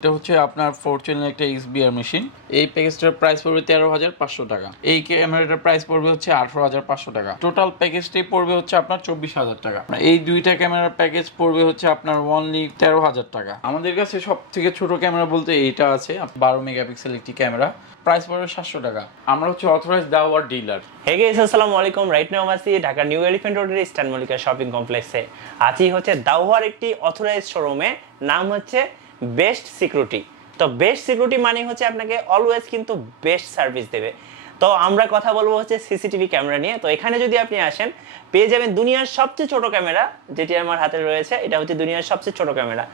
এটা হচ্ছে আপনার ফরচুনের একটা এক্সবিআর মেশিন। এই প্যাকেজটার প্রাইস পড়বে 13,500 টাকা। এই ক্যামেরাটার প্রাইস পড়বে হচ্ছে 18,500 টাকা। টোটাল প্যাকেজটাই পড়বে হচ্ছে আপনার 24,000 টাকা। এই দুইটা ক্যামেরার প্যাকেজ পড়বে হচ্ছে আপনার অনলি 13,000 টাকা। আমাদের কাছে সব থেকে ছোট ক্যামেরা বলতে এইটা আছে, 12 মেগাপিক্সেল একটি ক্যামেরা, প্রাইস পড়বে 700 টাকা। আমরা হচ্ছে অথরাইজ দাওয়ার ডিলার। হে গাইস, আসসালামু আলাইকুম। রাইট নাও আছি ঢাকা নিউ এলিফ্যান্ট রোডের ইস্টার্ন মল্লিকা শপিং কমপ্লেক্সে। আছি হচ্ছে দাওয়ার একটি অথরাইজ শোরুমে, নাম হচ্ছে বেস্ট সিকিউরিটি। তো বেস্ট সিকিউরিটি মানে হচ্ছে আপনাকে অলওয়েজ কিন্তু বেস্ট সার্ভিস দেবে। তো আমরা কথা বলবো হচ্ছে সিসিটিভি ক্যামেরা নিয়ে। তো এখানে যদি আপনি আসেন পেয়ে যাবেন দুনিয়ার সবচেয়ে ছোট ক্যামেরা, যেটি আমার হাতে রয়েছে। এটা হচ্ছে দুনিয়ার সবচেয়ে ছোট ক্যামেরা।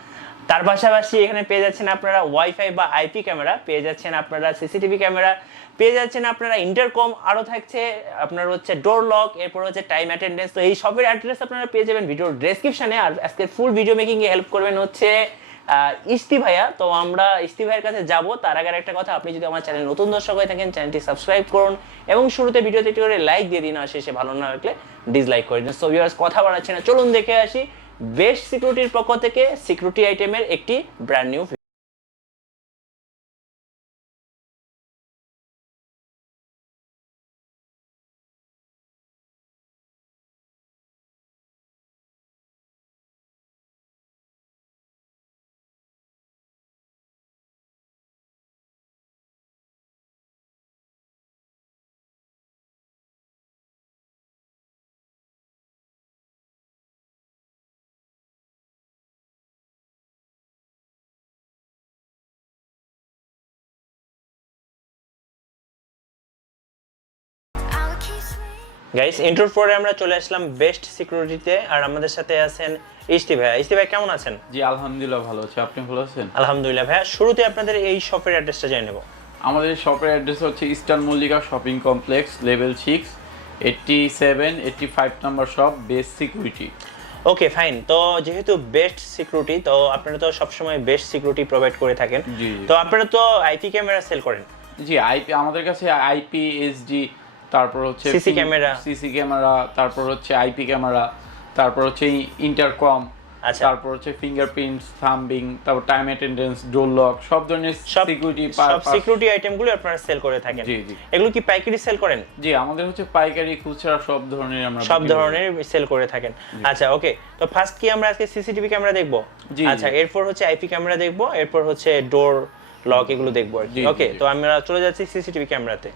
তার পাশাপাশি এখানে পেয়ে যাচ্ছেন আপনারা ওয়াইফাই বা আইপি ক্যামেরা, পেয়ে যাচ্ছেন আপনারা সিসিটিভি ক্যামেরা, পেয়ে যাচ্ছেন আপনারা ইন্টারকম, আরও থাকছে আপনার হচ্ছে ডোর লক, এরপর হচ্ছে টাইম অ্যাটেন্ডেন্স। তো এই সবের অ্যাড্রেস আপনারা পেয়ে যাবেন ভিডিওর ডেসক্রিপশনে। আর আজকের ফুল ভিডিও মেকিংয়ে হেল্প করবেন হচ্ছে ইস্তি ভাইয়া। তো আমরা ইস্তি ভাইয়ের কাছে যাব। তার আগে একটা কথা, আপনি যদি আমার চ্যানেল নতুন দর্শক হয়ে থাকেন চ্যানেলটি সাবস্ক্রাইব করুন এবং শুরুতে ভিডিওতে একটু করে লাইক দিয়ে দিন, আর শেষে ভালো না লাগলে ডিসলাইক করে দিন। সো ভিউয়ার্স, কথা বাড়াচ্ছি না, চলুন দেখে আসি বেস্ট সিকিউরিটির পক্ষ থেকে সিকিউরিটি আইটেমের একটি ব্র্যান্ড নিউ। গাইস, ইন্ট্রোর পরে আমরা চলে আসলাম বেস্ট সিকিউরিটিতে, আর আমাদের সাথে আছেন ইস্তি ভাইয়া। ইস্তি ভাই কেমন আছেন? জি আলহামদুলিল্লাহ ভালো আছি, আপনি ভালো আছেন? আলহামদুলিল্লাহ ভাইয়া। শুরুতে আপনাদের এই শপের অ্যাড্রেসটা জেনে নেব। আমাদের শপের অ্যাড্রেস হচ্ছে eastern Mallika shopping complex, level 6, 87, 85 number shop, best security. Okay fine. তো যেহেতু বেস্ট সিকিউরিটি, তো আপনারা তো সবসময় বেস্ট সিকিউরিটি প্রোভাইড করে থাকেন। জি। তো আপনারা তো আইপি ক্যামেরা সেল করেন? জি, আইপি আমাদের কাছে আইপি, এসডি, তারপর হচ্ছে সিসি ক্যামেরা, তারপর হচ্ছে আইপি ক্যামেরা, তারপর হচ্ছে ইন্টারকম, আচ্ছা, তারপর হচ্ছে ফিঙ্গারপ্রিন্ট, থাম্বিং, তারপর টাইম অ্যাটেন্ডেন্স, ডোর লক, সব ধরনের সিকিউরিটি সব সিকিউরিটি আইটেমগুলো আপনারা সেল করে থাকেন। জি জি। এগুলো কি পাইকারি সেল করেন? জি, আমাদের হচ্ছে পাইকারি, খুচরা সব ধরনের আমরা সব ধরনের সেল করে থাকেন। আচ্ছা ওকে। তো ফার্স্ট কি আমরা আজকে সিসিটিভি ক্যামেরা দেখব? আচ্ছা, এরপর হচ্ছে আইপি ক্যামেরা দেখব, এরপর হচ্ছে ডোর লক, এগুলো দেখব আর কি। ওকে, তো আমরা চলে যাচ্ছি সিসিটিভি ক্যামেরাতে।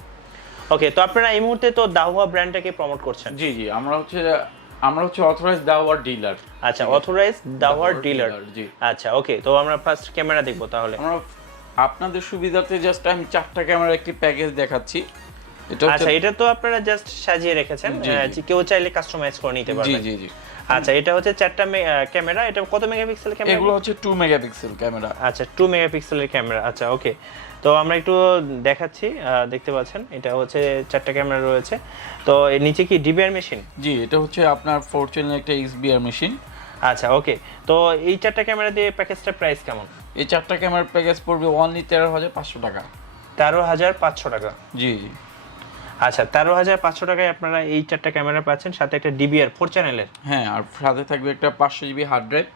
ওকে, তো আপনারা এই মুহূর্তে তো দাওয়া ব্র্যান্ডটাকে প্রমোট করছেন। জি জি, আমরা হচ্ছে অথরাইজ দাওয়ার ডিলার। আচ্ছা, অথরাইজ দাওয়ার ডিলার। জি। আচ্ছা ওকে, তো আমরা ফার্স্ট ক্যামেরা দেখব তাহলে। আমরা আপনাদের সুবিধার্থে জাস্ট আমি 4টা ক্যামেরা একটি প্যাকেজ দেখাচ্ছি। আচ্ছা, এটা তো আপনারা জাস্ট সাজিয়ে রেখেছেন, কেউ চাইলে কাস্টমাইজ করে নিতে পারবে। জি জি জি। আচ্ছা, এটা হচ্ছে 4টা ক্যামেরা। এটা কত মেগাপিক্সেল ক্যামেরা? এগুলো হচ্ছে 2 মেগাপিক্সেল ক্যামেরা। আচ্ছা, 2 মেগাপিক্সেলের ক্যামেরা। আচ্ছা ওকে, তো আমরা একটু দেখাচ্ছি। দেখতে পাচ্ছেন এটা হচ্ছে 4টা ক্যামেরা রয়েছে। তো এর নিচে কি ডিবিআর মেশিন? জি, এটা হচ্ছে আপনার ফরচুনের একটা এক্সবিআর মেশিন। আচ্ছা ওকে, তো এই 4টা ক্যামেরা দিয়ে প্যাকেজটার প্রাইস কেমন? এই 4টা ক্যামেরার প্যাকেজ পড়বে অনলি 13,500 টাকা। 13,500 টাকা? জি জি। আচ্ছা, 13,500 টাকায় আপনারা এই 4টা ক্যামেরা পাচ্ছেন, সাথে একটা ডিবিআর 4 চ্যানেলের। হ্যাঁ, আর সাথে থাকবে একটা 500 জিবি হার্ড ড্রাইভ,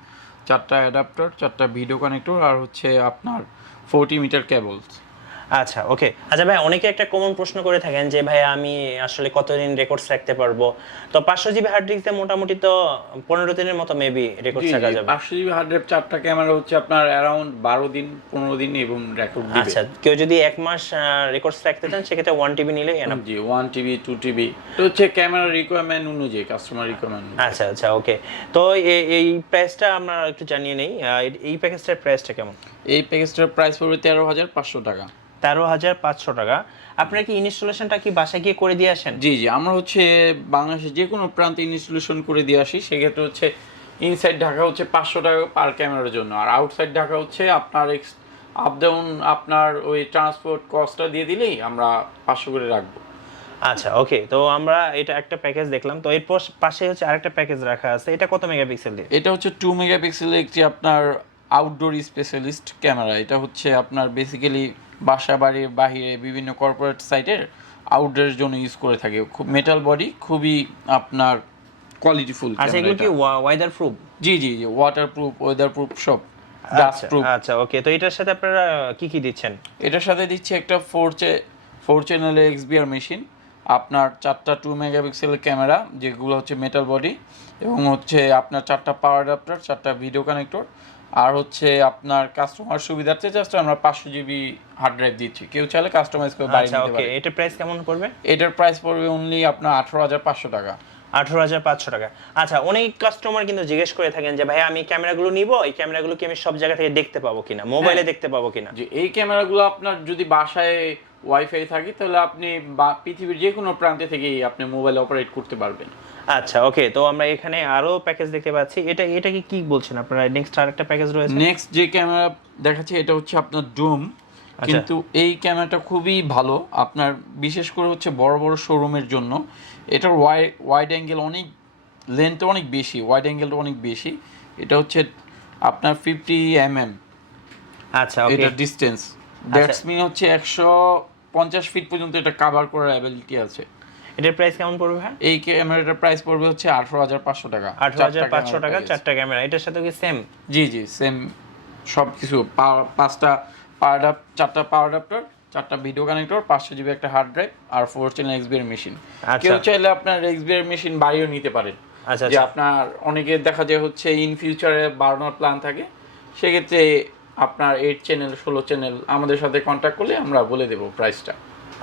4টা অ্যাডাপ্টার, 4টা ভিডিও কানেক্টর, আর হচ্ছে আপনার 40 মিটার কেবলস। আচ্ছা ওকে। আচ্ছা ভাই, অনেকে একটা কমন প্রশ্ন করে থাকেন যে ভাই আমি আসলে কতদিন রেকর্ডস রাখতে পারবো? তো 500 জিবি হার্ড ডিস্ক দিয়ে মোটামুটি তো 15 দিনের মতো মেবি রেকর্ডস রাখা যাবে। 500 জিবি হার্ড ড্রাইভ, 4টা ক্যামেরা হচ্ছে আপনার অ্যারাউন্ড 12 দিন 15 দিন এবং রেকর্ড দিবে। আচ্ছা, কেউ যদি 1 মাস রেকর্ডস রাখতে চান সেক্ষেত্রে 1 টিবি নিলেই এনাফ। জি, 1 টিবি 2 টিবি, তো হচ্ছে ক্যামেরা রিকোয়ারমেন্ট অনুযায়ী, কাস্টমার রিকোয়ারমেন্ট। আচ্ছা আচ্ছা ওকে। তো এই প্রাইসটা আমরা একটু জানিয়ে নেই, এই প্যাকেজটার প্রাইসটা কেমন? এই প্যাকেজটার প্রাইস পড়বে 13,500 টাকা। 13,500 টাকা। আপনারা কি ইনস্টলেশনটা কি বাসায় গিয়ে করে দিয়ে আসেন? জি জি, আমরা হচ্ছে বাংলাদেশের যে কোনো প্রান্তে ইনস্টলেশন করে দিয়ে আসি। সেক্ষেত্রে হচ্ছে ইনসাইড ঢাকা হচ্ছে 500 টাকা পার ক্যামেরার জন্য, আর আউটসাইড ঢাকা হচ্ছে আপনার আপ ডাউন আপনার ওই ট্রান্সপোর্ট কস্টটা দিয়ে দিলেই আমরা 500 করে রাখবো। আচ্ছা ওকে, তো আমরা এটা একটা প্যাকেজ দেখলাম। তো এর পাশে হচ্ছে আরেকটা প্যাকেজ রাখা আছে, এটা কত মেগাপিক্সেল দিয়ে? এটা হচ্ছে 2 মেগাপিক্সেলের একটি আপনার আউটডোর স্পেশালিস্ট ক্যামেরা। এটা হচ্ছে আপনার বেসিক্যালি বাসা বাড়ির বাহিরে বিভিন্ন কর্পোরেট সাইটের আউটডোরের জন্য ইউজ করে থাকে। খুব মেটাল বডি, খুবই আপনার কোয়ালিটিফুল। আচ্ছা, এগুলো কি ওয়েদার প্রুফ? জি জি জি, ওয়াটার প্রুফ, ওয়েদার প্রুফ সব। ডাস্ট আচ্ছা প্রুফ। আচ্ছা ওকে, তো এটার সাথে আপনারা কি কি দিচ্ছেন? এটার সাথে দিচ্ছি একটা 4 চ্যানেলের XBR মেশিন, আপনার 4টা 2 মেগাপিক্সেলের ক্যামেরা যেগুলো হচ্ছে মেটাল বডি, এবং হচ্ছে আপনার 4টা পাওয়ার অ্যাডাপ্টার, 4টা ভিডিও কানেক্টর, আর হচ্ছে আপনার কাস্টমার সুবিধার্থে জাস্ট আমরা 500 জিবি হার্ড ড্রাইভ দিচ্ছি, কেউ চাইলে কাস্টমাইজ করে বাড়িয়ে আচ্ছা নিতে ওকে, পারে। এটার প্রাইস কেমন পড়বে? এটার প্রাইস পড়বে অনলি আপনার 18,500 টাকা। 18,500 টাকা। আচ্ছা, অনেক কাস্টমার কিন্তু জিজ্ঞেস করে থাকেন যে ভাই আমি ক্যামেরাগুলো নিব, এই ক্যামেরাগুলো কি আমি সব জায়গা থেকে দেখতে পাবো কিনা, মোবাইলে দেখতে পাবো কিনা? যে এই ক্যামেরাগুলো আপনার যদি বাসায় ওয়াইফাই থাকে তাহলে আপনি পৃথিবীর যে কোনো প্রান্তে থেকেই আপনি মোবাইল অপারেট করতে পারবেন। আচ্ছা ওকে, তো আমরা এখানে আরো প্যাকেজ দেখতে পাচ্ছি। এটা কি বলছেন আপনারা? নেক্সট আরেকটা প্যাকেজ রয়েছে। নেক্সট যে ক্যামেরা দেখাচ্ছি এটা হচ্ছে আপনার ডুম, কিন্তু এই ক্যামেরাটা খুবই ভালো আপনার, বিশেষ করে হচ্ছে বড় বড় শোরুমের জন্য। এটার ওয়াইড অ্যাঙ্গেল অনেক, লেন্থ অনেক বেশি, ওয়াইড অ্যাঙ্গেলটা অনেক বেশি। এটা হচ্ছে আপনার 50 mm আচ্ছা ওকে, এটা ডিসটেন্স, দ্যাটস মিন হচ্ছে 150 ফিট পর্যন্ত এটা কভার করার অ্যাবিলিটি আছে। এটার প্রাইস কেমন পড়বে ভাই? এই ক্যামেরাটার প্রাইস পড়বে হচ্ছে 18,500 টাকা। 18,500 টাকা, 4টা ক্যামেরা। এটার সাথে কি সেম? জি জি সেম সব কিছু, 5টা পাওয়ার 4টা পাওয়ার অ্যাডাপ্টার, 4টা ভিডিও কানেক্টর, 500 জিবি একটা হার্ড ড্রাইভ, আর 4 চ্যানেল XBR মেশিন। আচ্ছা। কেউ চাইলে আপনার XBR মেশিন বাড়িয়েও নিতে পারেন। আচ্ছা যে আচ্ছা। আপনার অনেকের দেখা যায় হচ্ছে ইন ফিউচারে বাড়ানোর প্ল্যান থাকে, সেক্ষেত্রে আপনার 8 চ্যানেল 16 চ্যানেল আমাদের সাথে কন্ট্যাক্ট করলে আমরা বলে দেবো প্রাইসটা।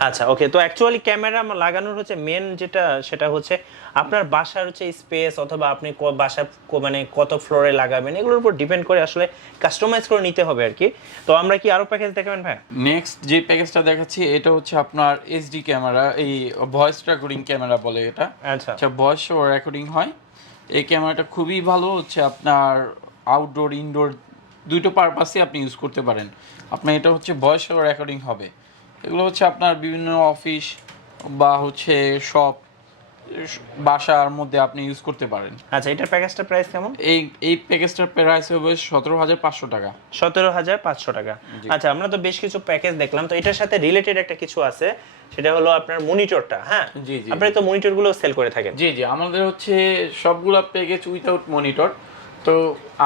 আচ্ছা ওকে, তো অ্যাকচুয়ালি ক্যামেরা লাগানোর হচ্ছে মেন যেটা, সেটা হচ্ছে আপনার বাসার হচ্ছে স্পেস, অথবা আপনি বাসা মানে কত ফ্লোরে লাগাবেন, এগুলোর উপর ডিপেন্ড করে আসলে কাস্টমাইজ করে নিতে হবে আর কি। তো আমরা কি আরো প্যাকেজ দেখাবেন ভাই? নেক্সট যে প্যাকেজটা দেখাচ্ছি এটা হচ্ছে আপনার HD ক্যামেরা, এই ভয়েস রেকর্ডিং ক্যামেরা বলে এটা। আচ্ছা আচ্ছা, ভয়েস রেকর্ডিং হয়। এই ক্যামেরাটা খুবই ভালো, হচ্ছে আপনার আউটডোর ইনডোর দুটো পারপাসে আপনি ইউজ করতে পারেন। আপনার এটা হচ্ছে ভয়েস রেকর্ডিং হবে। এগুলো হচ্ছে আপনার বিভিন্ন অফিস বা হচ্ছে সব বাসার মধ্যে আপনি ইউজ করতে পারেন। আচ্ছা, এটার প্যাকেজটা প্রাইস কেমন? এই প্যাকেজটার প্রাইস হবে 17,500 টাকা। 17,500 টাকা। আচ্ছা, আমরা তো বেশ কিছু প্যাকেজ দেখলাম, তো এটার সাথে রিলেটেড একটা কিছু আছে, সেটা হলো আপনার মনিটরটা। হ্যাঁ, জি জি, আপনি তো মনিটরগুলো সেল করে থাকেন। জি জি, আমাদের হচ্ছে সবগুলা প্যাকেজ উইথাউট মনিটর। তো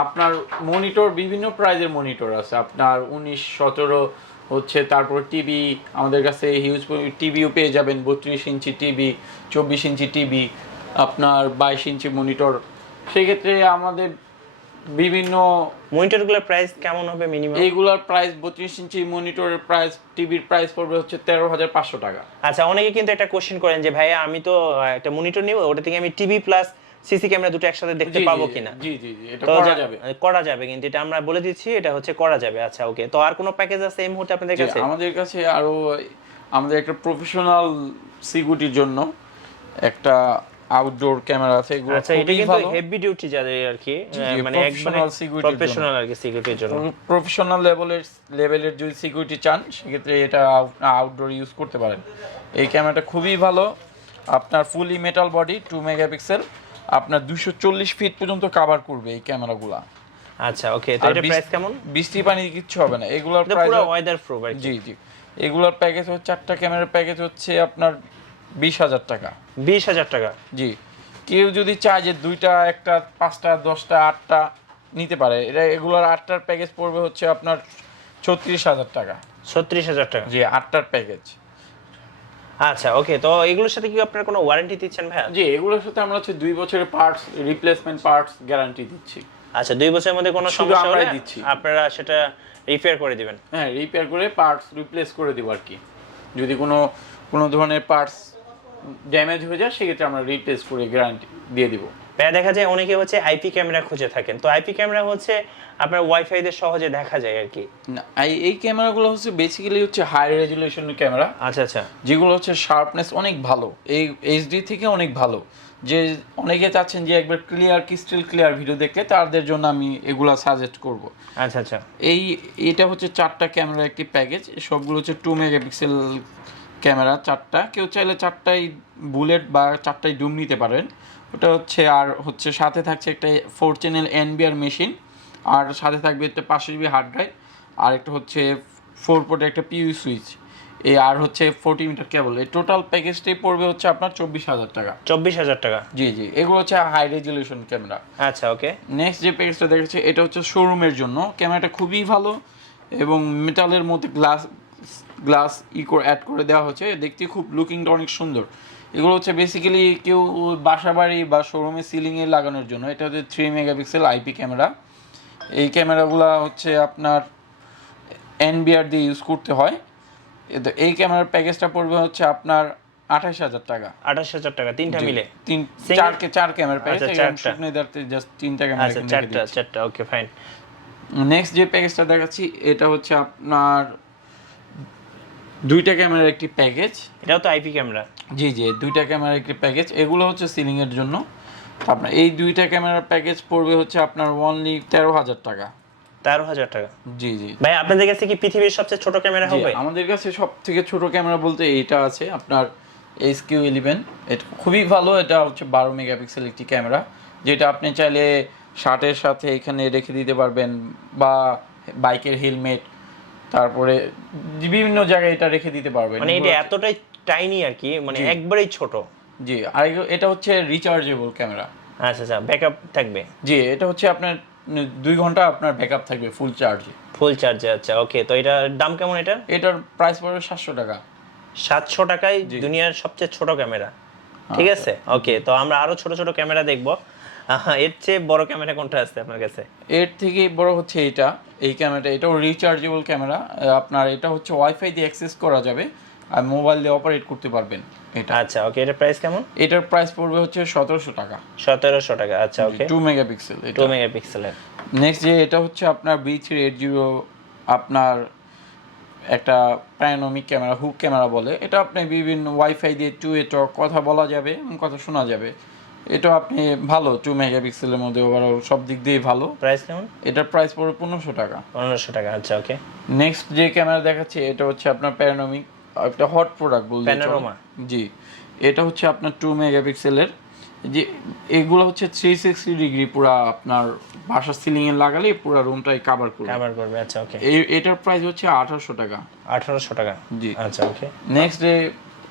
আপনার মনিটর বিভিন্ন প্রাইজের মনিটর আছে, আপনার 19, 17 হচ্ছে, তারপর টিভি আমাদের কাছে হিউজ টিভিও পেয়ে যাবেন, 32 ইঞ্চি টিভি, 24 ইঞ্চি টিভি, আপনার 22 ইঞ্চি মনিটর। সেক্ষেত্রে আমাদের বিভিন্ন মনিটরগুলোর প্রাইস কেমন হবে মিনিমাম? এইগুলার প্রাইস 32 ইঞ্চি মনিটরের প্রাইস, টিভির প্রাইস পড়বে হচ্ছে 13,500 টাকা। আচ্ছা, অনেকে কিন্তু একটা কোশ্চেন করেন যে ভাইয়া আমি তো একটা মনিটর নিব, ওটা থেকে আমি টিভি প্লাস সিসি ক্যামেরা দুটো একসাথে দেখতে জি, পাবো জি, কিনা? জি জি জি, এটা তো করা যাবে। করা যাবে, কিন্তু এটা আমরা বলে দিচ্ছি, এটা হচ্ছে করা যাবে। আচ্ছা ওকে, তো আর কোনো প্যাকেজ আছে এই মুহূর্তে আপনাদের কাছে? আমাদের কাছে আরো, আমাদের একটা প্রফেশনাল সিকিউরিটির জন্য একটা আউটডোর ক্যামেরা আছে, এগুলো আচ্ছা, এটা কিন্তু হেভি ডিউটি যাদের আর কি, মানে একবারে প্রফেশনাল আর কি সিকিউরিটির জন্য। প্রফেশনাল লেভেলের যদি সিকিউরিটি চান সেক্ষেত্রে এটা আউটডোর ইউজ করতে পারেন। এই ক্যামেরাটা খুবই ভালো, আপনার ফুলি মেটাল বডি, 2 মেগাপিক্সেল, আপনার 240 ফিট পর্যন্ত কভার করবে এই ক্যামেরাগুলা। আচ্ছা ওকে, তো এটা প্রাইস কেমন? বৃষ্টি পানি কিচ্ছু হবে না এগুলোর এটা প্রাইস। পুরো ওয়েদার প্রুফ আর কি। জি জি, এগুলোর প্যাকেজ হচ্ছে 4টা ক্যামেরার প্যাকেজ হচ্ছে আপনার 20,000 টাকা। 20,000 টাকা? জি, কেউ যদি চায় যে 2টা, 1টা, 5টা, 10টা, 8টা নিতে পারে, এগুলোর 8টার প্যাকেজ পড়বে হচ্ছে আপনার 36,000 টাকা। 36,000 টাকা? জি, 8টার প্যাকেজ। আচ্ছা ওকে, তো এগুলোর সাথে কি আপনারা কোনো ওয়ারেন্টি দিচ্ছেন ভাইয়া? জি, এগুলোর সাথে আমরা হচ্ছে 2 বছরের পার্টস রিপ্লেসমেন্ট পার্টস গ্যারান্টি দিচ্ছি। আচ্ছা, 2 বছরের মধ্যে কোনো শুধু সমস্যা হলে আমরাই দিচ্ছি। আপনারা সেটা রিপেয়ার করে দিবেন? হ্যাঁ, রিপেয়ার করে পার্টস রিপ্লেস করে দেবো আর কি। যদি কোনো ধরনের পার্টস ড্যামেজ হয়ে যায় সেক্ষেত্রে আমরা রিপ্লেস করে গ্যারান্টি দিয়ে দিব। ভাইয়া, দেখা যায় অনেকে হচ্ছে আইপি ক্যামেরা খুঁজে থাকেন, তো আইপি ক্যামেরা হচ্ছে আপনার ওয়াইফাই দিয়ে সহজে দেখা যায় আর কি। না, এই ক্যামেরাগুলো হচ্ছে বেসিক্যালি হচ্ছে হাই রেজুলেশনের ক্যামেরা। আচ্ছা আচ্ছা, যেগুলো হচ্ছে শার্পনেস অনেক ভালো, এই HD থেকে অনেক ভালো। যে অনেকে চাচ্ছেন যে একবার ক্লিয়ার, ক্রিস্টাল ক্লিয়ার ভিডিও দেখলে, তাদের জন্য আমি এগুলা সাজেস্ট করব। আচ্ছা আচ্ছা, এটা হচ্ছে 4টা ক্যামেরার একটি প্যাকেজ, সবগুলো হচ্ছে 2 মেগাপিক্সেল ক্যামেরা 4টা। কেউ চাইলে 4টাই বুলেট বা 4টাই ডুম নিতে পারেন। ওটা হচ্ছে, আর হচ্ছে সাথে থাকছে একটা 4 চ্যানেল NBR মেশিন, আর সাথে থাকবে একটা 500 জিবি হার্ড ড্রাইভ, আর একটা হচ্ছে 4 পোর্টের একটা PU সুইচ। এই আর হচ্ছে 40 মিটার কেবল। এই টোটাল প্যাকেজটাই পড়বে হচ্ছে আপনার 24,000 টাকা। 24,000 টাকা। জি জি, এগুলো হচ্ছে হাই রেজলিউশন ক্যামেরা। আচ্ছা ওকে। নেক্সট যে প্যাকেজটা দেখাচ্ছি এটা হচ্ছে শোরুমের জন্য। ক্যামেরাটা খুবই ভালো এবং মেটালের মধ্যে গ্লাস অ্যাড করে দেওয়া হচ্ছে, দেখতে খুব লুকিংটা অনেক সুন্দর। এগুলো হচ্ছে বেসিক্যালি কেউ বাসা বাড়ি বা শোরুমে সিলিংয়ে লাগানোর জন্য। এটা হচ্ছে 3 মেগাপিক্সেল আইপি ক্যামেরা। এই ক্যামেরাগুলো হচ্ছে আপনার এনবিআর দিয়ে ইউজ করতে হয়। এই ক্যামেরার প্যাকেজটা পড়বে হচ্ছে আপনার 28,000 টাকা। 28,000 টাকা তিনটা মিলে? চার ক্যামেরার প্যাকেজ। জাস্ট তিনটা ক্যামেরা। আচ্ছা চারটা ওকে ফাইন। নেক্সট যে প্যাকেজটা দেখাচ্ছি এটা হচ্ছে আপনার দুইটা ক্যামেরার একটি প্যাকেজ। এটাও তো আইপি ক্যামেরা? জি জি, দুইটা ক্যামেরার একটি প্যাকেজ। এগুলো হচ্ছে সিলিং এর জন্য। আপনার এই দুইটা ক্যামেরার প্যাকেজ পড়বে হচ্ছে আপনার অনলি 13,000 টাকা। 13,000 টাকা? জি জি ভাই আপনাদের কাছে কি পৃথিবীর সবচেয়ে ছোট ক্যামেরা হবে? আমাদের কাছে সব থেকে ছোট ক্যামেরা বলতে এইটা আছে আপনার SQ11। এটা খুবই ভালো। এটা হচ্ছে 12 মেগাপিক্সেল একটি ক্যামেরা, যেটা আপনি চাইলে শার্টের সাথে এখানে রেখে দিতে পারবেন বা বাইকের হেলমেট, তারপরে বিভিন্ন জায়গায় এটা রেখে দিতে পারবেন। মানে এটা এতটাই টাইনি আর কি, মানে একবারেই ছোট? জি। আর এটা হচ্ছে রিচার্জেবল ক্যামেরা। আচ্ছা ব্যাকআপ থাকবে? জি, এটা হচ্ছে আপনার 2 ঘন্টা আপনার ব্যাকআপ থাকবে ফুল চার্জে। ফুল চার্জে? আচ্ছা ওকে। তো এটার দাম কেমন? এটার প্রাইস পড়বে 700 টাকা। 700 টাকায় দুনিয়ার সবচেয়ে ছোট ক্যামেরা? ঠিক আছে ওকে। তো আমরা আরো ছোট ছোট ক্যামেরা দেখবো। এর চেয়ে বড় ক্যামেরা কোনটা আছে আপনার কাছে? এর থেকে বড় হচ্ছে এই ক্যামেরাটা। এটাও রিচার্জেবল ক্যামেরা। আপনার এটা হচ্ছে ওয়াইফাই দিয়ে অ্যাক্সেস করা যাবে আর মোবাইল দিয়ে অপারেট করতে পারবেন এটা। আচ্ছা ওকে। এটার প্রাইস কেমন? এটার প্রাইস পড়বে হচ্ছে 1700 টাকা। 1700 টাকা। আচ্ছা ওকে। 2 মেগাপিক্সেল। 2 মেগাপিক্সেলের। নেক্সট যে এটা হচ্ছে আপনার B380, আপনার একটা প্যানোরামিক ক্যামেরা, হুক ক্যামেরা বলে। এটা আপনি বিভিন্ন ওয়াইফাই দিয়ে 2 ওয়ে টক কথা বলা যাবে এবং কথা শোনা যাবে। এটা আপনি ভালো 2 মেগাপিক্সেলের মধ্যে ওভারঅল সব দিক দিয়ে ভালো। প্রাইস কেমন? এটার প্রাইস পড়বে 1500 টাকা। 1500 টাকা। আচ্ছা ওকে। নেক্সট যে ক্যামেরা দেখাচ্ছি এটা হচ্ছে আপনার প্যানোরামিক, একটা হট প্রোডাক্ট বলতে প্যানোরামা? জি। এটা হচ্ছে আপনার 2 মেগাপিক্সেলের। যে এগুলো হচ্ছে 360 ডিগ্রি পুরো আপনার বাসার সিলিং এ লাগালে পুরো রুমটাই কভার করবে। আচ্ছা ওকে। এটার প্রাইস হচ্ছে 1800 টাকা। 1800 টাকা? জি। আচ্ছা ওকে। নেক্সট যে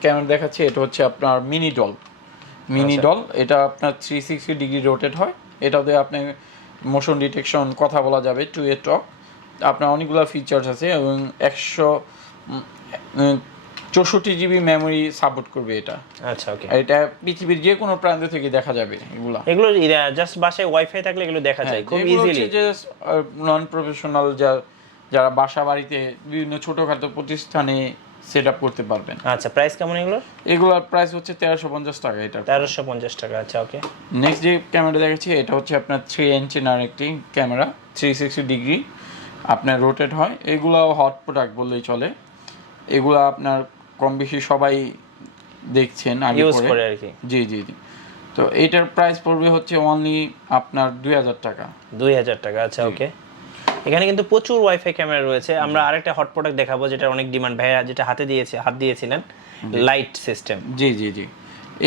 ক্যামেরা দেখাচ্ছি এটা হচ্ছে আপনার মিনি ডল। এটা আপনার 360 ডিগ্রি রোটেট হয়। এটাতে আপনি মোশন ডিটেকশন, কথা বলা যাবে, 2 ওয়ে টক। আপনার অনেকগুলো ফিচার্স আছে এবং 164 জিবি মেমোরি সাপোর্ট করবে এটা। আচ্ছা ওকে। আর এটা পৃথিবীর যে কোনো প্রান্ত থেকে দেখা যাবে। এগুলো জাস্ট বাসায় ওয়াইফাই থাকলে এগুলো দেখা যায় খুব ইজিলি। যে নন প্রফেশনাল যারা বাসা বাড়িতে বিভিন্ন ছোটখাটো প্রতিষ্ঠানে সেটআপ করতে পারবেন। আচ্ছা প্রাইস কেমন এগুলোর প্রাইস হচ্ছে 1350 টাকা। এটা 1350 টাকা। আচ্ছা ওকে। নেক্সট যে ক্যামেরা দেখাচ্ছি এটা হচ্ছে আপনার 3 ইঞ্চের একটি ক্যামেরা, 360 ডিগ্রি আপনার রোটেট হয়। এগুলো হট প্রোডাক্ট বললেই চলে। এগুলো আপনার কম বেশি সবাই দেখছেন আগে ইউজ করে আর কি। জি জি জি। তো এটার প্রাইস পড়বে হচ্ছে অনলি আপনার 2000 টাকা। 2000 টাকা। আচ্ছা ওকে। এখানে কিন্তু প্রচুর ওয়াইফাই ক্যামেরা রয়েছে। আমরা আরেকটা হট প্রোডাক্ট দেখাবো যেটা অনেক ডিমান্ড। ভাইয়া যেটা হাত দিয়েছিলেন লাইট সিস্টেম। জি জি জি,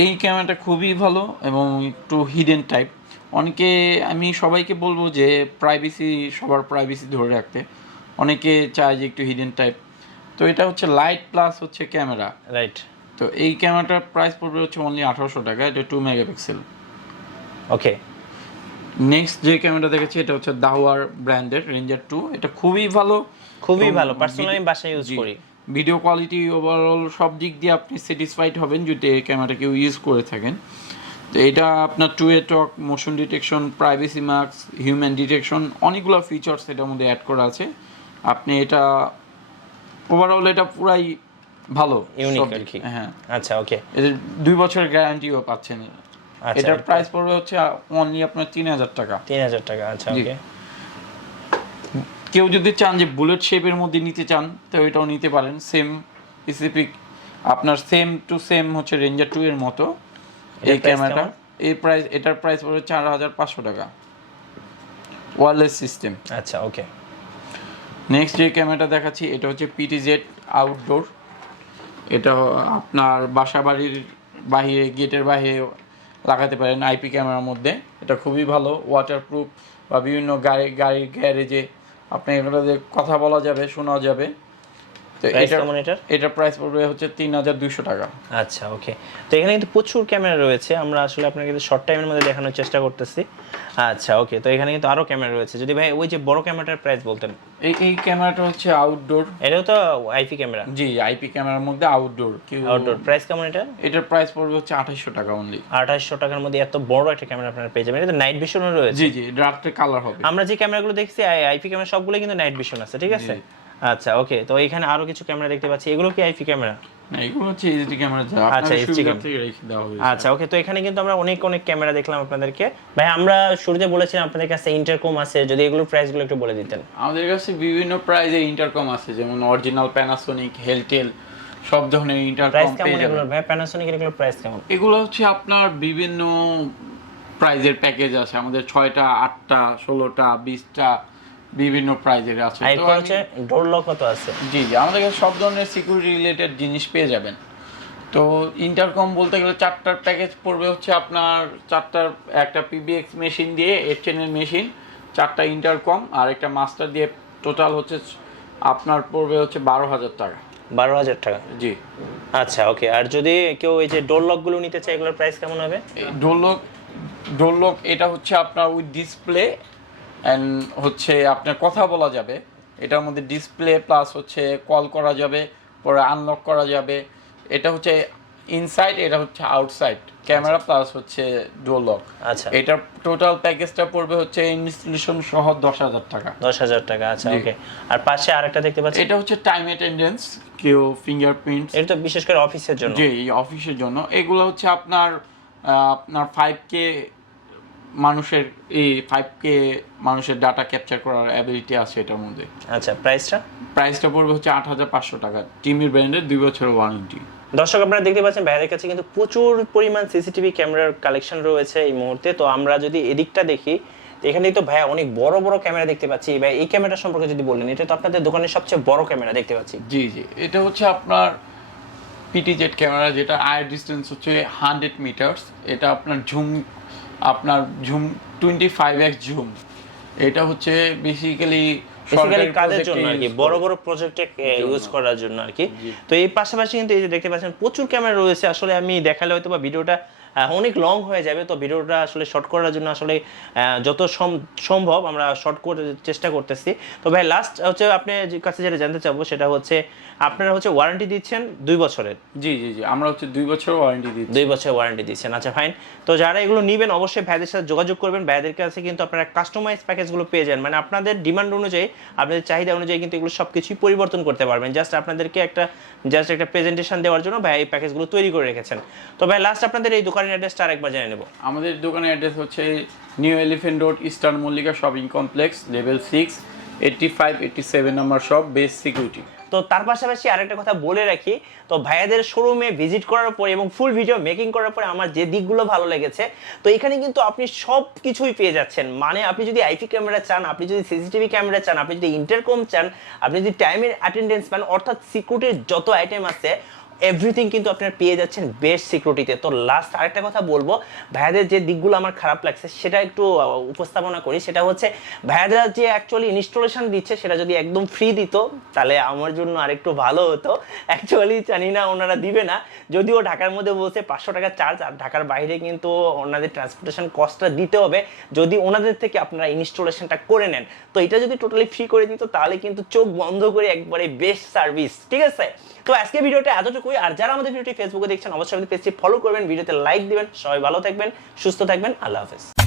এই ক্যামেরাটা খুবই ভালো এবং একটু হিডেন টাইপ। আমি সবাইকে বলবো যে সবার প্রাইভেসি ধরে রাখতে। অনেকে চায় যে একটু হিডেন টাইপ। তো এটা হচ্ছে লাইট প্লাস হচ্ছে ক্যামেরা। রাইট। তো এই ক্যামেরাটার প্রাইস পড়বে হচ্ছে অনলি 1800 টাকা। এটা 2 মেগাপিক্সেল। ওকে। নেক্সট যে ক্যামেরা দেখেছি এটা হচ্ছে দাওয়ার ব্র্যান্ডের রেঞ্জার 2। এটা খুবই ভালো। পার্সোনালি বাসায় ইউজ করি। ভিডিও কোয়ালিটি ওভারঅল সব দিক দিয়ে আপনি স্যাটিসফাইড হবেন যদি এই ক্যামেরাটা কেউ ইউজ করে থাকেন। তো এটা আপনার 2 way talk, motion detection, privacy mask, human detection, অনেকগুলো ফিচার্স এটার মধ্যে অ্যাড করা আছে। আপনি এটা ওভারঅল এটা পুরাই ভালো, ইউনিক আর কি। হ্যাঁ। আচ্ছা ওকে। এর 2 বছরের গ্যারান্টিও পাচ্ছেন। আচ্ছা। এটার প্রাইস পড়বে হচ্ছে অনলি আপনার 3000 টাকা। 3000 টাকা। আচ্ছা ওকে। কেউ যদি চান যে বুলেট শেপের মধ্যে নিতে চান তো এটাও নিতে পারেন। সেম স্পেসিফিক আপনার সেম টু সেম হচ্ছে রেঞ্জার 2 এর মতো এই ক্যামেরাটা। এটার প্রাইস পড়বে 4500 টাকা, ওয়্যারলেস সিস্টেম। আচ্ছা ওকে। নেক্সট যে ক্যামেরাটা দেখাচ্ছি এটা হচ্ছে PTZ আউটডোর। এটা আপনার বাসা বাড়ির বাহিরে, গেটের বাহিরে লাগাতে পারেন আইপি ক্যামেরার মধ্যে। এটা খুবই ভালো, ওয়াটারপ্রুফ বা বিভিন্ন গাড়ির গ্যারেজে আপনি এগুলোতে কথা বলা যাবে, শোনা যাবে। তো তো প্রাইস কেমন এটার প্রাইস পড়বে হচ্ছে 3200 টাকা। আচ্ছা ওকে, তো এখানে কিন্তু প্রচুর ক্যামেরা রয়েছে, আমরা আসলে আপনাকে কিন্তু শর্ট টাইমের মধ্যে দেখানোর চেষ্টা করতেছি। আচ্ছা ওকে, তো এখানে কিন্তু আরো ক্যামেরা রয়েছে, যদি ভাই ওই যে বড় ক্যামেরাটার প্রাইস বলতেন। এই ক্যামেরাটা হচ্ছে আউটডোর, এটাও তো আইপি ক্যামেরা? জি, আইপি ক্যামেরার মধ্যে আউটডোর। প্রাইস কেমন এটার প্রাইস পড়বে হচ্ছে 2800 টাকা অনলি। 2800 টাকার মধ্যে এত বড় একটা ক্যামেরা আপনারা পেয়ে যাবেন। এটা তো নাইট ভিশনও রয়েছে? জি জি, রাত্রে কালার হবে। আমরা যে ক্যামেরাগুলো দেখছি আইপি ক্যামেরা সবগুলো কিন্তু নাইট ভিশন আছে, ঠিক আছে? আচ্ছা ওকে, তো এখানে আরো কিছু ক্যামেরা দেখতে পাচ্ছি, এগুলো কি আইপি ক্যামেরা? না, এগুলো হচ্ছে এইচডি ক্যামেরা, যা আচ্ছা এইচডি থেকে রেখে দেওয়া হয়েছে। আচ্ছা ওকে, তো এখানে কিন্তু আমরা অনেক ক্যামেরা দেখলাম আপনাদেরকে। ভাই আমরা শুরুতে বলেছিলাম আপনাদের কাছে ইন্টারকম আছে, যদি এগুলোর প্রাইসগুলো একটু বলে দিতেন। আমাদের কাছে বিভিন্ন প্রাইজের ইন্টারকম আছে, যেমন অরিজিনাল প্যানাসোনিক, হেলটেল, সব ধরনের ইন্টারকম প্রাইস কেমন পেয়ে এগুলোর যাবেন। ভাই? প্যানাসোনিক এর এগুলোর প্রাইস কেমন? এগুলো হচ্ছে আপনার বিভিন্ন প্রাইজের প্যাকেজ আছে, আমাদের 6টা, 8টা, 16টা, 20টা বিভিন্ন প্রাইজের আছে। তো এরপর হচ্ছে ডোর লক কত আছে? জি জি, আমাদের কাছে সব ধরনের সিকিউরিটি রিলেটেড জিনিস পেয়ে যাবেন। তো ইন্টারকম বলতে গেলে 4টার প্যাকেজ পড়বে হচ্ছে আপনার 4টার একটা পিবিএক্স মেশিন দিয়ে 8 চেনের মেশিন, 4টা ইন্টারকম আর একটা মাস্টার দিয়ে টোটাল হচ্ছে আপনার পড়বে হচ্ছে 12,000 টাকা। 12,000 টাকা? জি। আচ্ছা ওকে, আর যদি কেউ এই যে ডোর লক গুলো নিতে চায় এগুলোর প্রাইস কেমন হবে? ডোর লক এটা হচ্ছে আপনার উইথ ডিসপ্লে অ্যান্ড হচ্ছে আপনার কথা বলা যাবে, এটার মধ্যে ডিসপ্লে প্লাস হচ্ছে কল করা যাবে, পরে আনলক করা যাবে। এটা হচ্ছে ইনসাইড, এটা হচ্ছে আউটসাইড ক্যামেরা প্লাস হচ্ছে ডোর লক। আচ্ছা, এটার টোটাল প্যাকেজটা পড়বে হচ্ছে ইনস্টলেশন সহ 10,000 টাকা। 10,000 টাকা, আচ্ছা ওকে। আর পাশে আরেকটা দেখতে পাচ্ছি, এটা হচ্ছে টাইম অ্যাটেন্ডেন্স, কেউ ফিঙ্গারপ্রিন্ট, এটা তো বিশেষ করে অফিসের জন্য। জি, অফিসের জন্য। এগুলো হচ্ছে আপনার 5K মানুষের ডাটা ক্যাপচার করার অ্যাবিলিটি আছে এটার মধ্যে। আচ্ছা, প্রাইসটা পড়বে হচ্ছে 8,500 টাকা, টিমির ব্র্যান্ডের 2 বছরের ওয়ারেন্টি। দর্শক আপনারা দেখতে পাচ্ছেন ভাইয়াদের কাছে কিন্তু প্রচুর পরিমাণ সিসিটিভি ক্যামেরার কালেকশন রয়েছে এই মুহূর্তে। তো আমরা যদি এদিকটা দেখি, তো এখানে তো ভাইয়া অনেক বড় বড় ক্যামেরা দেখতে পাচ্ছি। ভাই এই ক্যামেরা সম্পর্কে যদি বলেন, এটা তো আপনাদের দোকানের সবচেয়ে বড় ক্যামেরা দেখতে পাচ্ছি। জি জি, এটা হচ্ছে আপনার পিটিজেড ক্যামেরা, যেটা আয়ের ডিস্টেন্স হচ্ছে 100 মিটারস। এটা আপনার ঝুম 25x ঝুম। এটা হচ্ছে বেসিক্যালি কাজের জন্য আর কি, বড় বড় প্রজেক্টে ইউজ করার জন্য আর কি। তো এই পাশাপাশি কিন্তু এই যে দেখতে পাচ্ছেন প্রচুর ক্যামেরা রয়েছে। আসলে আমি দেখালে হয়তো বা ভিডিওটা অনেক লং হয়ে যাবে, তো ভিডিওটা আসলে শর্ট করার জন্য আসলে যত সম্ভব আমরা শর্ট করে চেষ্টা করতেছি। তো ভাই লাস্ট হচ্ছে আপনার কাছে যেটা জানতে চাবো সেটা হচ্ছে আপনারা হচ্ছে ওয়ারেন্টি দিচ্ছেন 2 বছরের? জি জি জি, আমরা হচ্ছে 2 বছর ওয়ারেন্টি দিচ্ছি। 2 বছর ওয়ারেন্টি দিচ্ছেন, আচ্ছা ফাইন। তো যারা এগুলো নেবেন অবশ্যই ভাইদের সাথে যোগাযোগ করবেন। ভাইদের কাছে কিন্তু আপনারা কাস্টমাইজ প্যাকেজগুলো পেয়ে যান, মানে আপনাদের ডিমান্ড অনুযায়ী, আপনাদের চাহিদা অনুযায়ী কিন্তু এগুলো সব কিছুই পরিবর্তন করতে পারবেন। জাস্ট আপনাদেরকে একটা প্রেজেন্টেশন দেওয়ার জন্য ভাই এই প্যাকেজগুলো তৈরি করে রেখেছেন। তো ভাই লাস্ট আপনাদের এই দোকানের অ্যাড্রেসটা আরেকবার জেনে নেব। আমাদের দোকানের অ্যাড্রেস হচ্ছে new elephant road, eastern Mallika shopping complex, level 6, 85-87 নম্বর শপ, বেস সিকিউরিটি। তো তার পাশাপাশি আরেকটা কথা বলে রাখি, তো ভাইয়াদের শোরুমে ভিজিট করার পরে এবং ফুল ভিডিও মেকিং করার পরে আমার যে দিকগুলো ভালো লেগেছে, তো এখানে কিন্তু আপনি সব কিছুই পেয়ে যাচ্ছেন। মানে আপনি যদি আইপি ক্যামেরা চান, আপনি যদি সিসিটিভি ক্যামেরা চান, আপনি যদি ইন্টারকম চান, আপনি যদি টাইমের অ্যাটেন্ডেন্স পান, অর্থাৎ সিকিউরিটির যত আইটেম আছে এভরিথিং কিন্তু আপনারা পেয়ে যাচ্ছেন বেস্ট সিকিউরিটিতে। তো লাস্ট আরেকটা কথা বলবো, ভাইয়াদের যে দিকগুলো আমার খারাপ লাগছে সেটা একটু উপস্থাপনা করি। সেটা হচ্ছে ভাইয়ারা যে অ্যাকচুয়ালি ইনস্টলেশন দিচ্ছে সেটা যদি একদম ফ্রি দিত তাহলে আমার জন্য আরেকটু ভালো হতো। অ্যাকচুয়ালি জানি না ওনারা দিবে না, যদিও ঢাকার মধ্যে বলছে 500 টাকা চার্জ, আর ঢাকার বাইরে কিন্তু ওনাদের ট্রান্সপোর্টেশন কস্টটা দিতে হবে যদি ওনাদের থেকে আপনারা ইনস্টলেশনটা করে নেন। তো এটা যদি টোটালি ফ্রি করে দিত তাহলে কিন্তু চোখ বন্ধ করে একবারে বেস্ট সার্ভিস, ঠিক আছে? তো আজকে ভিডিওটা এতটুকুই। আর যারা আমাদের ভিডিওটি ফেসবুকে দেখছেন অবশ্যই আমাদের পেজটি ফলো করবেন, ভিডিওতে লাইক দিবেন। সবাই ভালো থাকবেন, সুস্থ থাকবেন, আল্লাহ হাফেজ।